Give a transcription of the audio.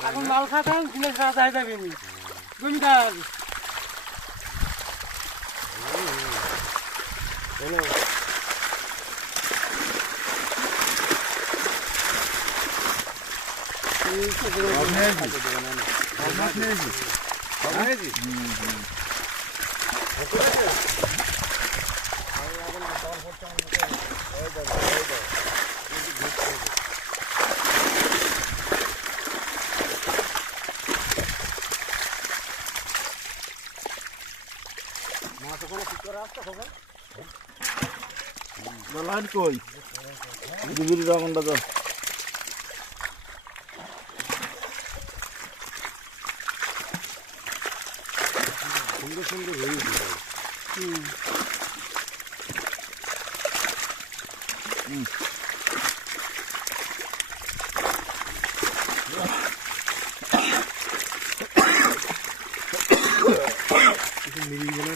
এখন মাল খাতাম জিনিস রাজায় যাবেনি জমিদার লাইন কই বিজুলি রাখনটা তো সুন্দর সুন্দর হয়েছে মিলিয়ে গেলে